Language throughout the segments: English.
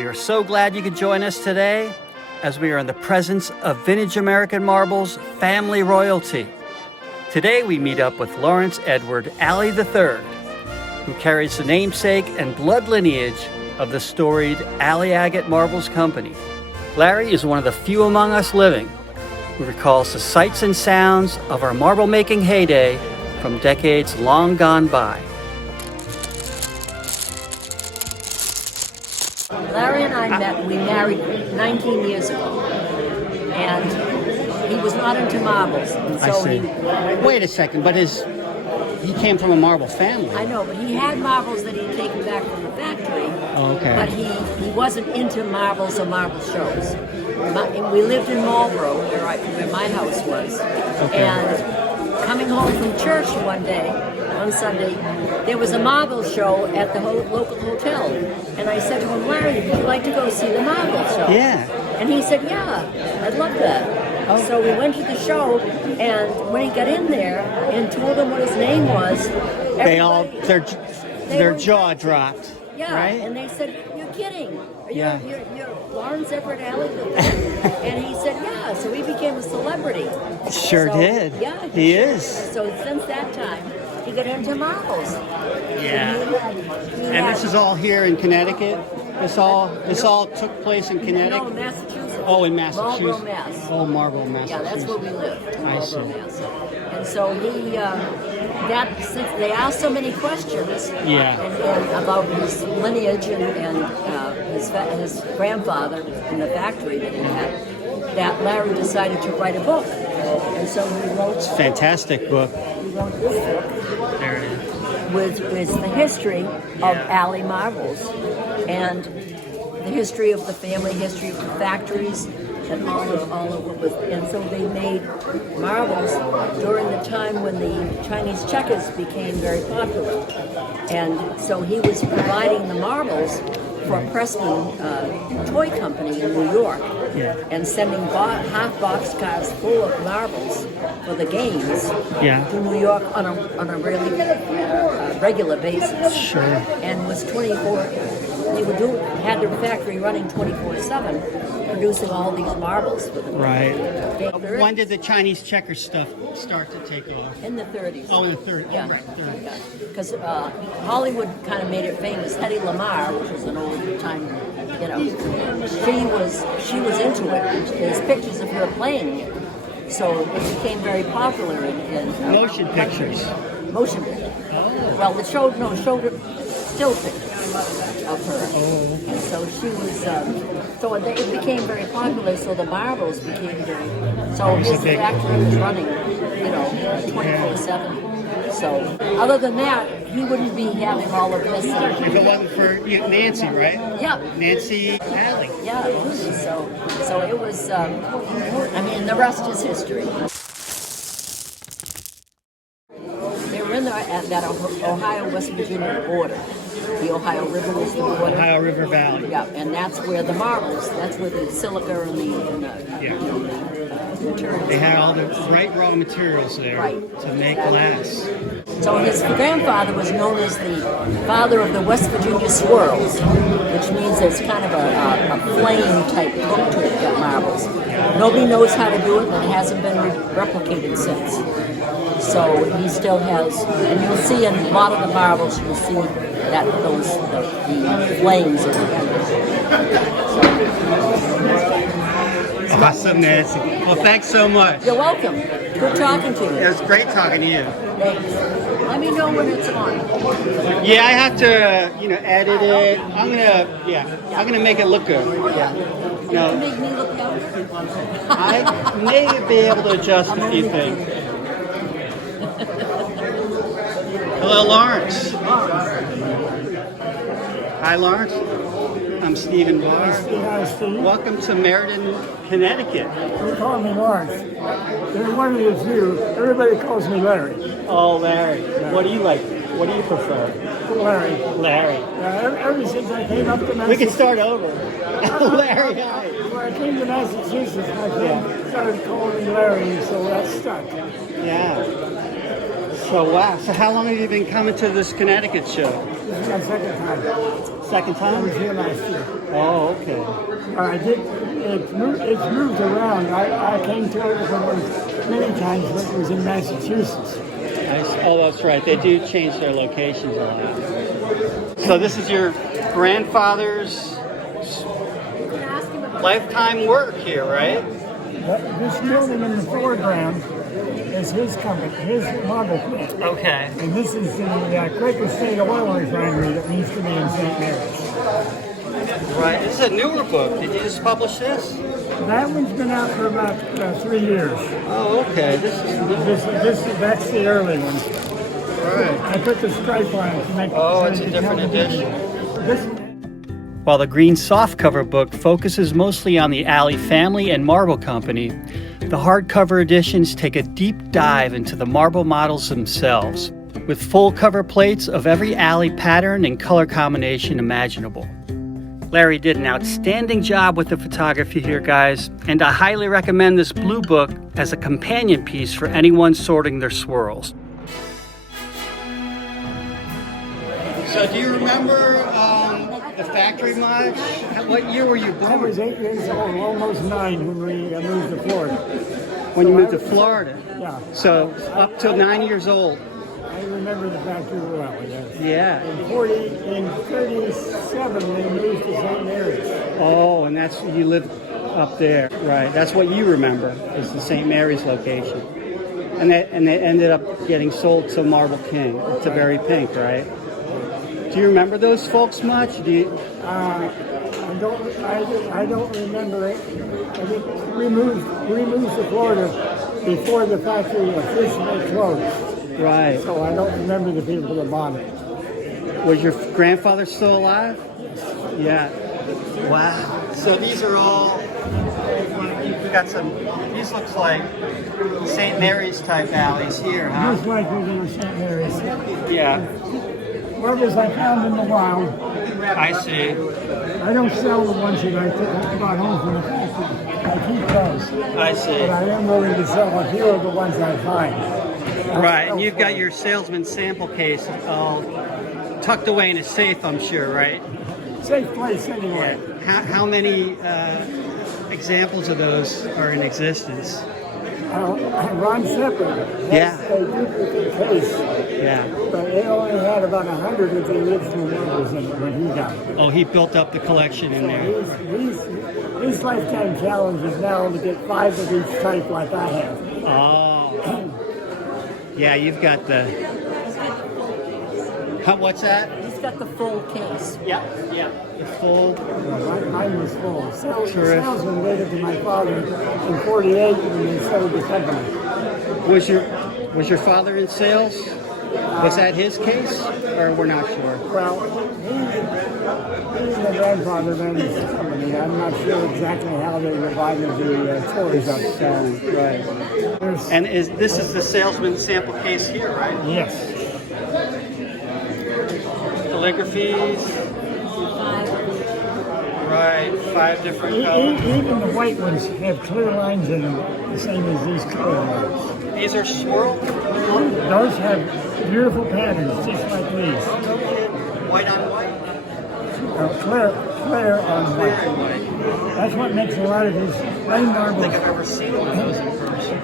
We are so glad you could join us today as we are in the presence of vintage American marbles family royalty. Today we meet up with Lawrence Everett Alley III, who carries the namesake and blood lineage of the storied Alley Agate Marbles Company. Larry is one of the few among us living who recalls the sights and sounds of our marble making heyday from decades long gone by. Larry and I we married 19 years ago, and he was not into marbles. And so I see. Wait a second, but he came from a marble family. I know, but he had marbles that he'd taken back from the factory. Oh, okay. But he wasn't into marbles or marble shows. We lived in Marlborough, where my house was. Okay. And coming home from church one Sunday, there was a marble show at the local hotel. And I said to him, Larry, would you like to go see the marble show? Yeah. And he said, yeah, I'd love that. Oh. So we went to the show, and when he got in there and told them what his name was, their jaw dropped. Yeah, right? And they said, you're kidding. Yeah. You're Lawrence Everett Alley Sr. And he said, yeah. So he became a celebrity. Sure did. Yeah. He is. So since that time, he got into marbles. Yeah. And this is all here in Connecticut? This all took place in Connecticut? No, Massachusetts. Oh, in Massachusetts. Marlborough, Mass. Oh, Marlborough, Massachusetts. Yeah, that's where we live. I see. Mass. And so since they asked so many questions and about his lineage and his grandfather in the factory that he had, that Larry decided to write a book. And so he wrote... It's a fantastic book. He wrote this book. There it is. With the history of Alley Marbles and the history of the family, history of the factories, and all of what was. And so they made marbles during the time when the Chinese checkers became very popular. And so he was providing the marbles for Pressman Toy Company in New York, and sending half boxcars full of marbles for the games to New York on a really regular basis. Sure. And was 24. They had the factory running 24/7, producing all these marbles for them. Right. When did the Chinese checker stuff start to take off? In the 30s. Oh, in the 30s. Yeah. Right. 30s. Because Hollywood kind of made it famous. Hedy Lamarr, which was an old time, she was into it. There's pictures of her playing it. So it became very popular in motion pictures. Motion pictures. Oh. Well, it showed still pictures of her. Oh. And so she was, so it became very popular, so the marbles became so his factory was running, 24/7. So, other than that, he wouldn't be having all of this. If it wasn't for Nancy, right? Yeah. Nancy Alley. Yeah, so it was, the rest is history. They were in at that Ohio-West Virginia border. The Ohio River was the border. Ohio River Valley. Yeah, and that's where the marbles, that's where the silica and the materials. They had all the right raw materials there to make glass. So his grandfather was known as the father of the West Virginia swirls, which means there's kind of a flame type look to it, that marbles. Nobody knows how to do it, and it hasn't been replicated since. So he still has, and you'll see in a lot of the marbles, you'll see that the flames in Awesome, Nancy. Well, thanks so much. You're welcome. Good talking to you. It was great talking to you. Thanks. Let me know when it's on. Yeah, I have to, edit it. I'm gonna make it look good. Yeah. Can you make me look younger? I may be able to adjust a few things. Hello, Lawrence. Hi, Lawrence. I'm Stephen Barr. Hi, Steve. Welcome to Meriden, Connecticut. You call me Lawrence. There's one of the few. Everybody calls me Larry. Oh, Larry. What do you like? What do you prefer? Larry. Larry. Ever since I came up to Massachusetts. We can start over. Larry, hi. When I came to Massachusetts, I started calling me Larry, so that stuck. Yeah. So, wow. So how long have you been coming to this Connecticut show? This is my second time. Second I time? was here last year. Oh, I did. It's moved around. I came to it many times when it was in Massachusetts. Oh, that's right. They do change their locations a lot. So this is your grandfather's lifetime work here, right? This building in the foreground is his company, his marble plant. Okay. And this is the Quaker State Oil Refinery that needs to be in St. Mary's. Right. This is a newer book. Did you just publish this? That one's been out for about 3 years. Oh, okay. That's the early one. All right. I put the stripe on it to make it. Oh, it's a different edition. This, While the green softcover book focuses mostly on the Alley family and marble company, the hardcover editions take a deep dive into the marble models themselves, with full cover plates of every Alley pattern and color combination imaginable. Larry did an outstanding job with the photography here, guys, and I highly recommend this blue book as a companion piece for anyone sorting their swirls. So do you remember the factory much? What year were you born? I was 8 years old, almost 9 when we moved to Florida. When you moved to Florida? Yeah. So up to 9 years old? I remember the factory well, yes. Yeah. In 37, we moved to St. Mary's. Oh, and that's, you lived up there, right. That's what you remember, is the St. Mary's location. And they ended up getting sold to Marble King, to Very Pink, right? Do you remember those folks much? I don't remember it. I think we moved to Florida before the factory officially closed. Right. So I don't remember the people that bought it. Was your grandfather still alive? Yeah. Wow. So these are all, you've got some, these looks like St. Mary's type alleys here, huh? Most likely they were St. Mary's. Yeah. Marbles I found in the wild. I see. I don't sell the ones that I brought home from the factory. I keep those. I see. But I am willing to sell a few of the ones I find. Right, and you've got your salesman sample case all tucked away in a safe, I'm sure, right? Safe place anyway. How many examples of those are in existence? Ron Everett. Yeah. A duplicate case. Yeah. But they only had about 100 of the original marbles in it when he died. Oh, he built up the collection in there. His lifetime challenge is now to get 5 of each type like I have. Oh. Yeah, you've got the... What's that? He's got the full case. Yeah. The full... Mine was full. The Terrific. salesman gave it to my father in 48 when they sold the company. Was your father in sales? Was that his case? Or we're not sure? Well, he and my grandfather ran this company. I'm not sure exactly how they divided the toys up. Right. And this is the salesman sample case here, right? Yes. Calligraphies. Right, 5 different colors. Even the white ones have clear lines in them, the same as these color ones. These are swirl? Those have beautiful patterns, just like these. White on white? Clear on white. That's what makes a lot of his rain I don't marbles. think I've ever seen one of those in person.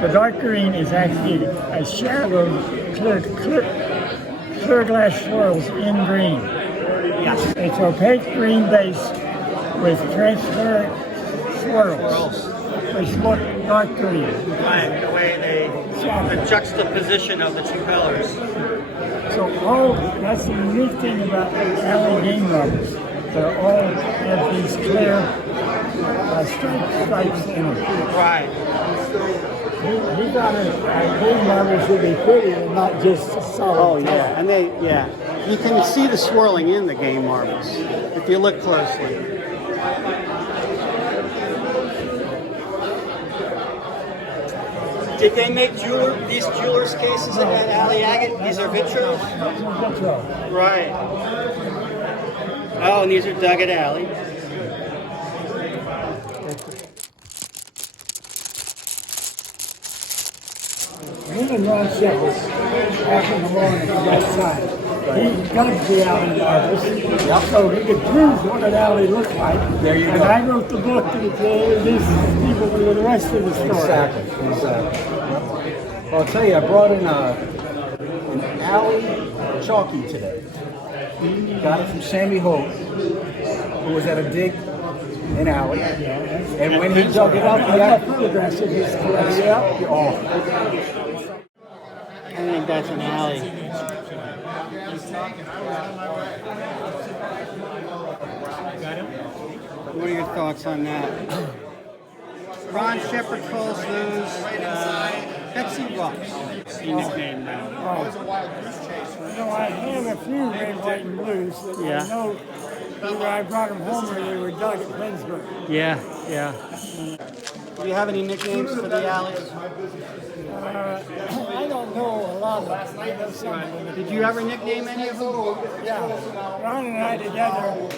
The dark green is actually a shallow clear glass swirls in green. Yes. It's opaque green base with transparent swirls, which look dark green. Right, the way the juxtaposition of the 2 colors. So that's the unique thing about Alley Agate Marbles. They all have these clear stripes in them. Right. He got a game marble should be pretty and not just solid. Oh, yeah. And you can see the swirling in the game marbles if you look closely. Did they make these jewelers' cases at Alley Agate? These are vitros? Vitro. Right. Oh, and these are dug at Alley. Me and Lawrence Everett back in the morning on that side. he dug the alley marbles, so he could prove what an alley looked like. There you and go. I wrote the book to introduce people to the rest of the story. Exactly. Well, I'll tell you, I brought in an Alley Chalky today. Got it from Sammy Hope, who was at a dig in Alley. And when he dug it up, he I got had photographs of his collection. yeah. Oh, I think that's an alley. What are your thoughts on that? Ron Shepard calls those Pepsi Rocks. You nicknamed them. No, I have a few red, white, and blues. That Yeah. I know where I brought them home or they were dug at Pennsburg. Yeah, yeah. Do you have any nicknames for the alleys? I don't know a lot of them. I know some of them. Did you ever nickname any of them? Yeah. Ron and I together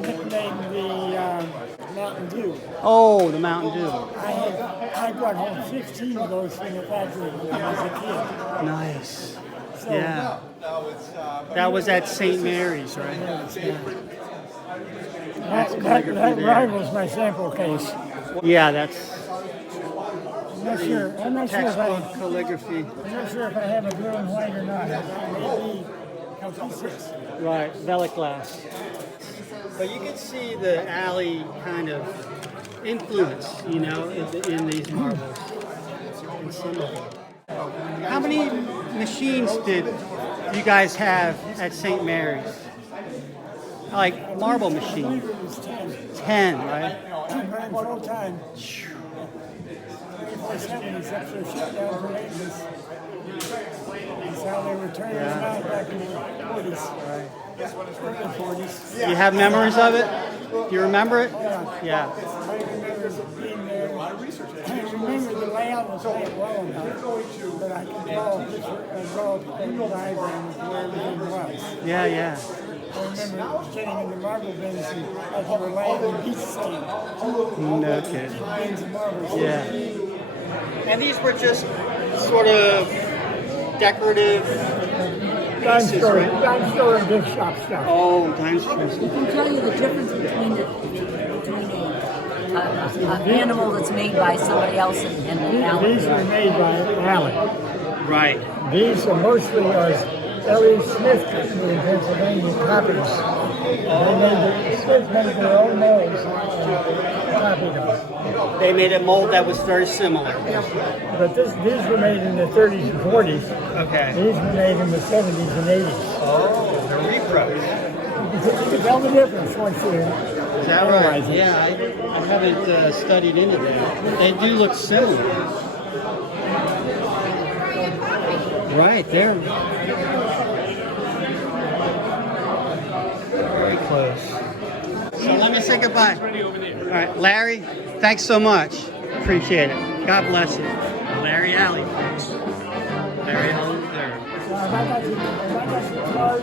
nicknamed the Mountain Dew. Oh, the Mountain Dew. I brought home 15 of those from the factory when I was a kid. Nice. So, Yeah. That was at St. Mary's, right? That rivals my sample case. Yeah, that's I'm not sure if textbook calligraphy. I'm not sure if I have a blue and white or not. Maybe Chalky 6. Right, velvet glass. But you can see the alley kind of influence, you know, in these marbles. In some of them. How many machines did you guys have at St. Mary's? Like marble machines? It was 10. 10, right? Ran full time. 24/7 except for shutdown for maintenance. That's how they were turning them out back in the 40s. Early 40s. You have memories of it? Do you remember it? Yeah. I remember being there. I remember the layout was laid well enough that I could draw a diagram of where everything was. Yeah, yeah. I remember getting in the marble bins and as we were laying in pizza stand. No kidding. Bins of marbles. Yeah. And these were just sort of decorative Dime pieces, store, right? dime store and gift shop stuff. Oh, dime stores. You can tell you the difference between an animal that's made by somebody else and an alley. These were made by Allen. Right. These are mostly Elliot Smith Company in Pennsylvania copies. Smith made their own molds and copied them. They made a mold that was very similar. But these were made in the 30s and 40s. Okay. These were made in the 70s and 80s. Oh, they're repros. You can tell the difference once you Is that right? analyze it. Yeah, I haven't studied any of them. They do look similar. Right, they're very close. So let me say goodbye. All right, Larry, thanks so much. Appreciate it. God bless you. Larry Alley. Larry Alley. So I got the card.